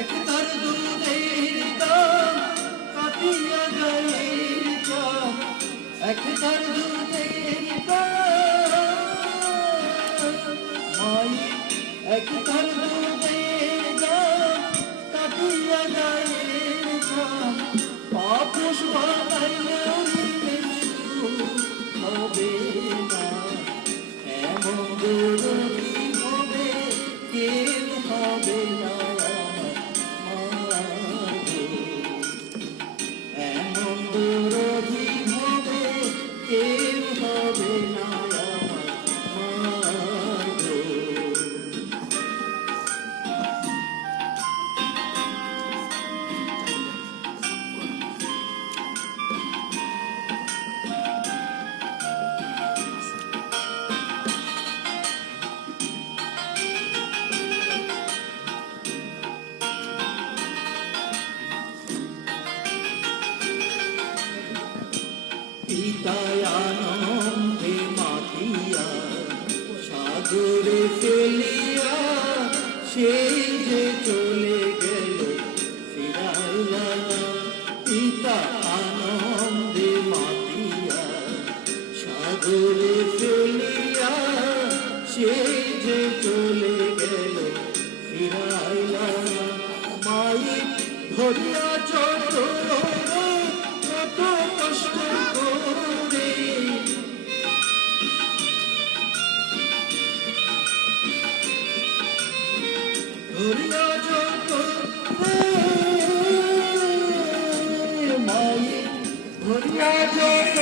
একতার দুধের দাম কাটিয়া গায়ের দাম, একতার দুধের দাম, একতার দুধের দাম কাটিয়া গায়ের দাম, পাপোশ বানাইলেও হবে না, এমন দুর্গতি হবে কেউ হবে না। পিতায় আনন্দে মাতিয়া সাগরে ফেলিয়া সেই যে চলে গেল ফিরাইলা না। পিতা আনন্দে মাতিয়া সাগরে ফেলিয়া সেই যে চলে গেল ফিরাইলা না। মায়ের ধরিয়া যত কত কষ্ট করে ধরিয়া যত মায়ের ধরিয়া যত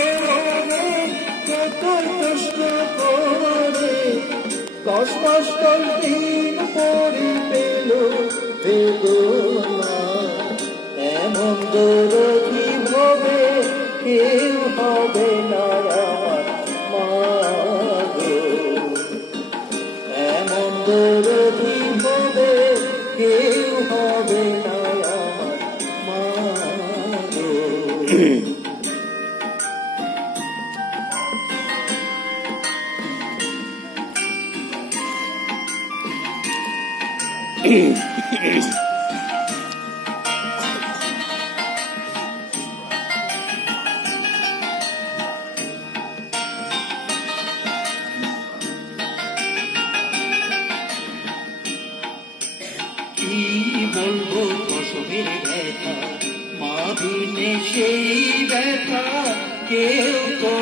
কত কষ্ট করে 10 মাস দিন পরে পেল বেদনা। এমন দরদি হবে কেউ হবে না আমার মা গো, এমন দরদি হবে কেউ হবে না আমার মা গো। কি বলবো প্রসবের ব্যথা, মা বিনে সেই ব্যথা কেউ তো